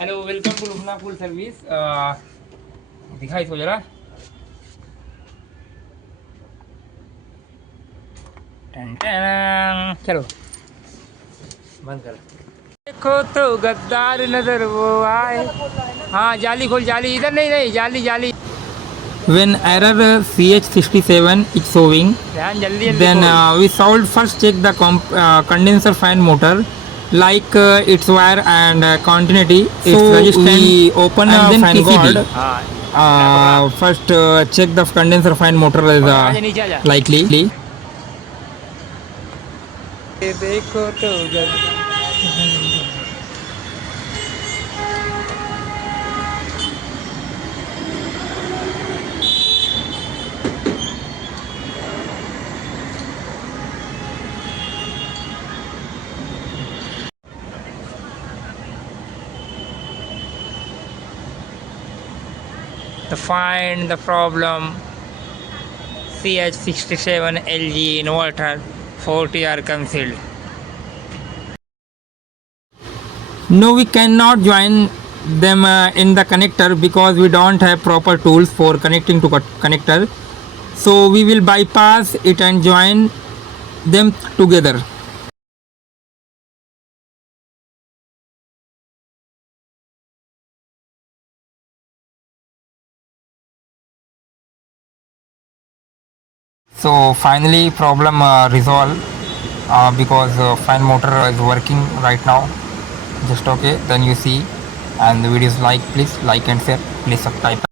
Hello welcome to Lukna full service. दिखाई इसको जरा। टन टन। चलो बंद कर। देखो तो गद्दार नजर वो आए। हाँ जाली खोल, जाली इधर नहीं, नहीं जाली जाली। When error CH67 is showing, ध्यान जल्दी जल्दी then खोल। we solved first check the condenser fan motor like its wire and continuity, its So resistance, we open and a then fan PCB. guard। हाँ First check the condenser fan motor is आजा नीचे आजा। likely. ये देखो तो गद्दार। To find the problem, CH67 LG inverter 40R concealed. No, we cannot join them in the connector because we don't have proper tools for connecting to connector. So we will bypass it and join them together. So finally problem resolved because fan motor is working right now. Just okay, then you see, and the videos like, please like and share, please subscribe.